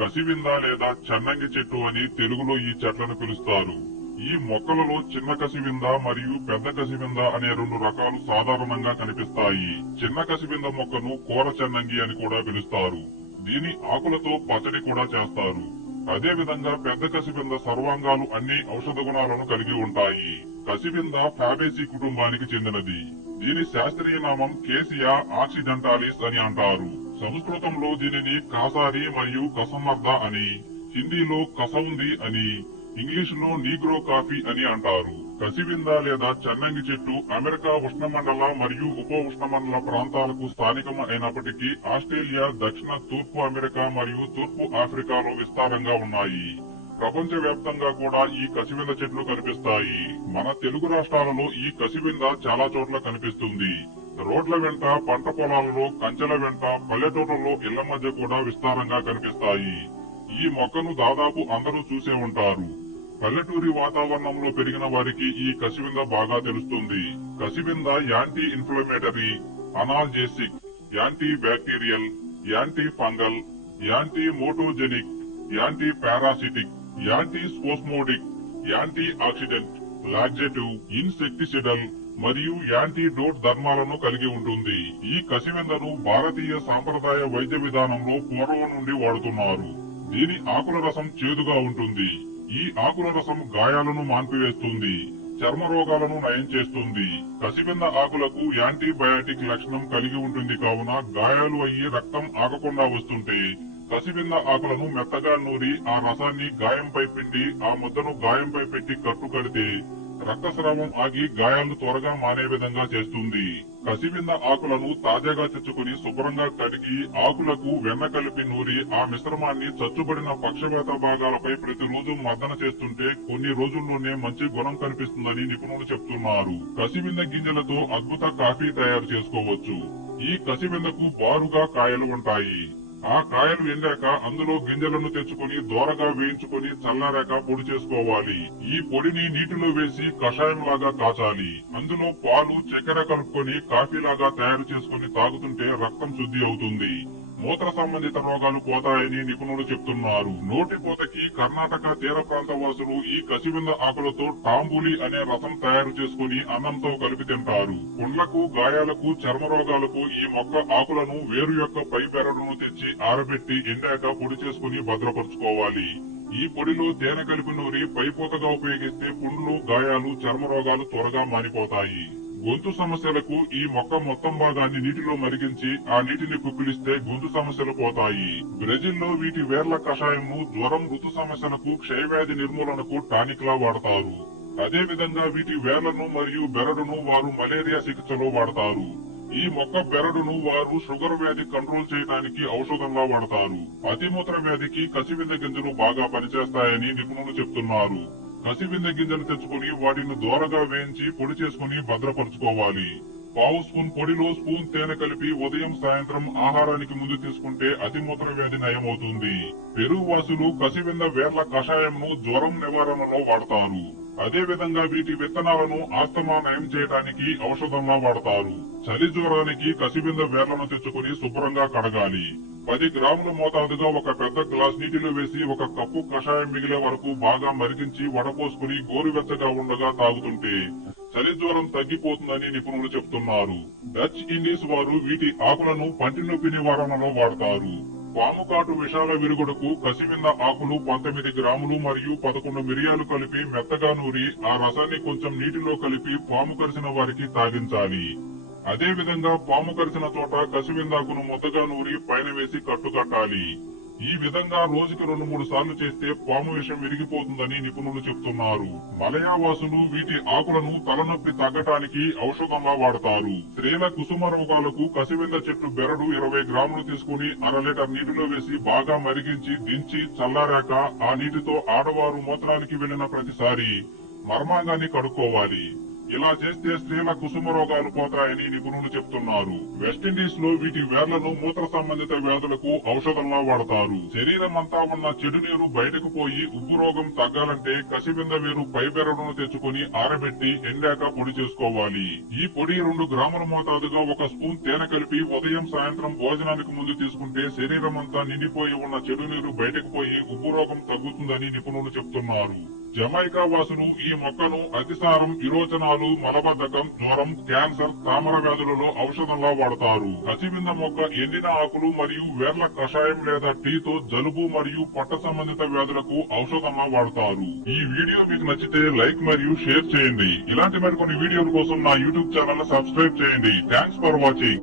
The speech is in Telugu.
కసివింద లేదా చెన్నంగి చెట్టు అని తెలుగులో ఈ చెట్లను పిలుస్తారు. ఈ మొక్కలలో చిన్న కసివింద మరియు పెద్ద కసివింద అనే రెండు రకాలు సాధారణంగా కనిపిస్తాయి. చిన్న కసివింద మొక్కను కూర చెన్నంగి అని కూడా పిలుస్తారు. దీని ఆకులతో పచ్చడి కూడా చేస్తారు. అదే విధంగా పెద్ద కసివింద సర్వాంగాలు అన్ని ఔషధ గుణాలను కలిగి ఉంటాయి. కసివింద ఫ్యాబేసి కుటుంబానికి చెందినది. దీని శాస్త్రీయ నామం కేసియా ఆక్సిడెంటాలిస్ అని అంటారు. సంస్కృతంలో దీనిని కాసారి మరియు కసమర్ద అని హిందీలో కసౌంది అని ఇంగ్లీష్లో నీగ్రో కాఫీ అని అంటారు. కసివింద లేదా చెన్నంగి చెట్టు అమెరికా ఉష్ణమండల మరియు ఉప ఉష్ణమండల ప్రాంతాలకు స్థానికం అయినప్పటికీ ఆస్ట్రేలియా దక్షిణ తూర్పు అమెరికా మరియు తూర్పు ఆఫ్రికాలో విస్తారంగా ఉన్నాయి. ప్రపంచ వ్యాప్తంగా కూడా ఈ కసివింద చెట్లు కనిపిస్తాయి. మన తెలుగు రాష్ట్రాలలో ఈ కసివింద చాలా చోట్ల కనిపిస్తుంది. రోడ్ల వెంట పంట పొలాలలో కంచెల వెంట పల్లెటూర్లలో ఇళ్ళ మధ్య కూడా విస్తారంగా కనిపిస్తాయి. ఈ మొక్కను దాదాపు అందరూ చూసే ఉంటారు. పల్లెటూరి వాతావరణంలో పెరిగిన వారికి ఈ కసివింద బాగా తెలుస్తుంది. కసివింద anti inflammatory analgesic anti bacterial anti fungal anti mutagenic anti parasitic anti spasmodic anti oxidant laxative insecticidal మరియు యాంటీ డోట్ ధర్మాలను కలిగి ఉంటుంది. ఈ కసివిందను భారతీయ సాంప్రదాయ వైద్య విధానంలో పూర్వం నుండి వాడుతున్నారు. దీని ఆకుల రసం చేదుగా ఉంటుంది. ఈ ఆకుల రసం గాయాలను మాన్పివేస్తుంది చర్మ రోగాలను నయం చేస్తుంది. కసిబింద ఆకులకు యాంటీబయాటిక్ లక్షణం కలిగి ఉంటుంది. కావున గాయాలు అయ్యి రక్తం ఆగకుండా వస్తుంటే కసిబింద ఆకులను మెత్తగా నూరి ఆ రసాన్ని గాయంపై పిండి ఆ ముద్దను గాయంపై పెట్టి కట్టు కడితే రక్తస్రావం ఆగి గాయాలు త్వరగా మానే విధంగా చేస్తుంది. కసివింద ఆకులను తాజాగా తెచ్చుకుని శుభ్రంగా కడిగి ఆకులకు వెన్న కలిపి నూరి ఆ మిశ్రమాన్ని చచ్చుబడిన పక్షవేత భాగాలపై ప్రతిరోజు మర్దన చేస్తుంటే కొన్ని రోజుల్లోనే మంచి గుణం కనిపిస్తుందని నిపుణులు చెప్తున్నారు. కసివింద గింజలతో అద్భుత కాఫీ తయారు చేసుకోవచ్చు. ఈ కసివిందకు బారుగా కాయలు ఉంటాయి. ఆ కాయలు ఎండాక అందులో గింజలను తెచ్చుకొని దోరగా వేయించుకొని చల్లారాక పొడి చేసుకోవాలి. ఈ పొడిని నీటిలో వేసి కషాయం లాగా కాచాలి. అందులో పాలు చక్కెర కలుపుకొని కాఫీ లాగా తయారు చేసుకొని తాగుతుంటే రక్తం శుద్ధి అవుతుంది. మూత్ర సంబంధిత రోగాలు పోతాయని నిపుణులు చెప్తున్నారు. నోటి పోతకి కర్ణాటక తీర ప్రాంత వాసులు ఈ కసివింద ఆకులతో టాంబూలి అనే రసం తయారు చేసుకుని అన్నంతో కలిపి తింటారు. పుండ్లకు గాయాలకు చర్మ రోగాలకు ఈ మొక్క ఆకులను వేరు యొక్క పై బెరడును తెచ్చి ఆరబెట్టి ఎండాక పొడి చేసుకుని భద్రపరుచుకోవాలి. ఈ పొడిలో తేనె కలిపి నూరి పైపోతగా ఉపయోగిస్తే పుండ్లు గాయాలు చర్మ రోగాలు త్వరగా మానిపోతాయి. గొంతు సమస్యలకు ఈ మొక్క మొత్తం భాగాన్ని నీటిలో మరిగించి ఆ నీటిని పుక్కిలిస్తే గొంతు సమస్యలు పోతాయి. బ్రెజిల్లో వీటి వేర్ల కషాయము జ్వరం ఋతు సమస్యలకు క్షయవ్యాధి నిర్మూలనకు టానిక్ లా వాడతారు. అదే విధంగా వీటి వేర్లను మరియు బెరడును వారు మలేరియా చికిత్సలో వాడతారు. ఈ మొక్క బెరడును వారు షుగర్ వ్యాధి కంట్రోల్ చేయడానికి ఔషధంగా వాడతారు. అతిమూత్ర వ్యాధికి కసివింద గింజలు బాగా పనిచేస్తాయని నిపుణులు చెప్తున్నారు. కసిబిందె గింజలు తెచ్చుకుని వాటిని దోరగా వేయించి పొడి చేసుకుని భద్రపరుచుకోవాలి. పావు స్పూన్ పొడిలో స్పూన్ తేనె కలిపి ఉదయం సాయంత్రం ఆహారానికి ముందు తీసుకుంటే అతిమూత్ర వ్యాధి నయమవుతుంది. పెరుగు వాసులు కసివింద వేర్ల కషాయంను జ్వరం నివారణలో వాడతారు. అదే విధంగా వీటి విత్తనాలను ఆస్తమా నయం చేయడానికి ఔషధంగా వాడతారు. చలి జ్వరానికి కసిబింద వేర్లను తెచ్చుకుని శుభ్రంగా కడగాలి. పది గ్రాముల మోతాదుగా ఒక పెద్ద గ్లాస్ నీటిలో వేసి ఒక కప్పు కషాయం మిగిలే వరకు బాగా మరిగించి వడపోసుకుని గోరువెచ్చగా ఉండగా తాగుతుంటే చలి జ్వరం తగ్గిపోతుందని నిపుణులు చెప్తున్నారు. డచ్ ఇండీస్ వారు వీటి ఆకులను పంటి నొప్పి నివారణలో వాడతారు. పాము కాటు విషాల విరుగుడుకు కసివింద ఆకులు పంతొమ్మిది గ్రాములు మరియు పదకొండు మిరియాలు కలిపి మెత్తగా నూరి ఆ రసాన్ని కొంచెం నీటిలో కలిపి పాము కరిసిన వారికి తాగించాలి. అదే విధంగా పాము కరిసిన చోట కసివిందాకును ముద్దగా నూరి పైన వేసి కట్టు కట్టాలి ఈ విధంగా రోజుకి రెండు మూడు సార్లు చేస్తే పాము విషం విరిగిపోతుందని నిపుణులు చెప్తున్నారు. మలయావాసులు వీటి ఆకులను తలనొప్పి తగ్గటానికి ఔషధంగా వాడతారు. స్త్రీల కుసుమ రోగాలకు కసివింద చెట్టు బెరడు ఇరవై గ్రాములు తీసుకుని అర లీటర్ నీటిలో వేసి బాగా మరిగించి దించి చల్లారాక ఆ నీటితో ఆడవారు మూత్రానికి వెళ్ళిన ప్రతిసారి మర్మాంగాన్ని కడుక్కోవాలి. ఇలా చేస్తే స్త్రీల కుసుమ రోగాలు పోతాయని నిపుణులు చెప్తున్నారు. వెస్టిండీస్లో వీటి వేర్లను మూత్ర సంబంధిత వ్యాధులకు ఔషధంలా వాడతారు. శరీరం అంతా ఉన్న చెడు నీరు బయటకు పోయి ఉబ్బు రోగం తగ్గాలంటే కసిబింద వేరు పైబెరడును తెచ్చుకుని తెచ్చుకొని ఆరబెట్టి ఎండాక పొడి చేసుకోవాలి. ఈ పొడి రెండు గ్రాముల మోతాదుగా ఒక స్పూన్ తేనె కలిపి ఉదయం సాయంత్రం భోజనానికి ముందు తీసుకుంటే శరీరం అంతా నిండిపోయి ఉన్న చెడు నీరు బయటకు పోయి ఉబ్బు రోగం తగ్గుతుందని నిపుణులు చెప్తున్నారు. జమైకా వాసులు ఈ మొక్కను అతిసారం విరోచనాలు మలబద్ధకం జ్వరం క్యాన్సర్ తామర వ్యాధులలో ఔషధంలా వాడతారు. కసిబింద మొక్క ఎండిన ఆకులు మరియు వేర్ల కషాయం లేదా టీతో జలుబు మరియు పొట్ట సంబంధిత వ్యాధులకు ఔషధంలా వాడతారు. ఈ వీడియో మీకు నచ్చితే లైక్ మరియు షేర్ చేయండి. ఇలాంటి మరికొన్ని వీడియోల కోసం నా యూట్యూబ్ ఛానల్ సబ్స్క్రైబ్ చేయండి. Thanks for watching